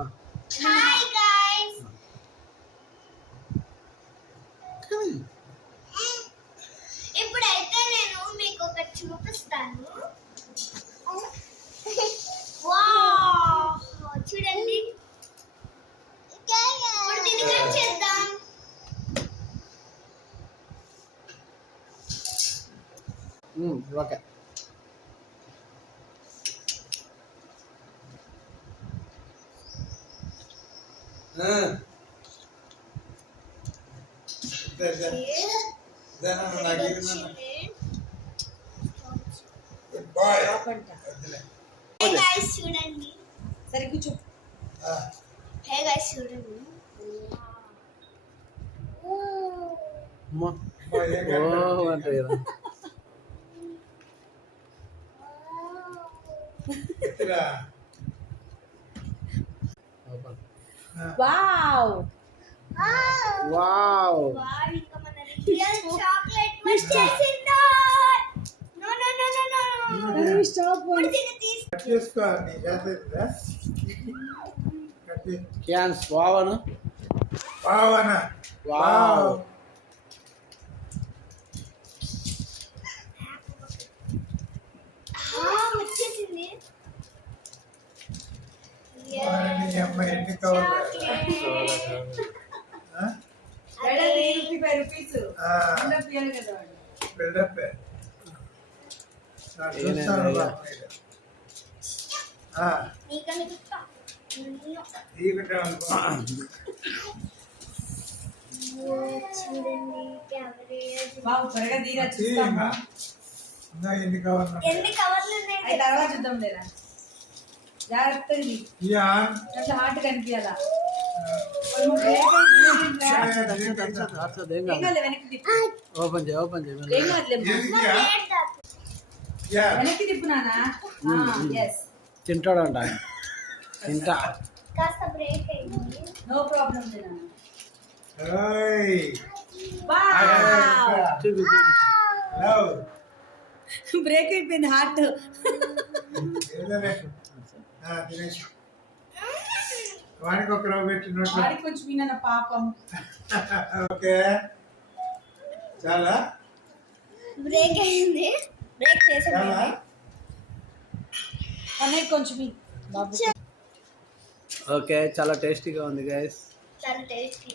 Hi guys, ఇప్పుడైతే నేను మీకు ఒకటి చూపిస్తాను. వావ్, చూడండి. ఇప్పుడు దీన్ని కట్ చేద్దాం. ఓకే. చూడండి, సరే కూర్చో. హే గైస్ చూడండి. వావ్ వావ్, ఇంకా మన రియల్ చాక్లెట్ వచ్చేసింది. No no no no no, stop. ఇప్పుడు చేసుకో. నీ చేత క్యాన్స్ వావను పావన. వావ్, వచ్చేసింది. నీ అమ్మాయి ఎన్ని కవర్లు? బిల్డప్ ఎన్ని కవర్లు? ఎన్ని కవర్లు ఉన్నాయి? తర్వాత చూద్దాం లేదా. జాగ్రత్తగా అట్లా హార్ట్ కనిపించాలా. ఓపెన్ చేయి, ఓపెన్ చేయి. వెనక్కి తిప్పునానా. తింటాడంట, తింటా. కాస్త బ్రేక్ అయింది. No problem. బ్రేక్ అయిపోయింది హార్ట్. వాడికి ఒక రవ్వ పెట్టినట్టు. వాడికి కొంచెం విన్న పాపం. ఓకే, చాలా బ్రేక్ అయింది. బ్రేక్ చేసాను. అన్నయ్య కొంచెం ఓకే, చాలా టేస్టీగా ఉంది గైస్. చాలా టేస్టీ.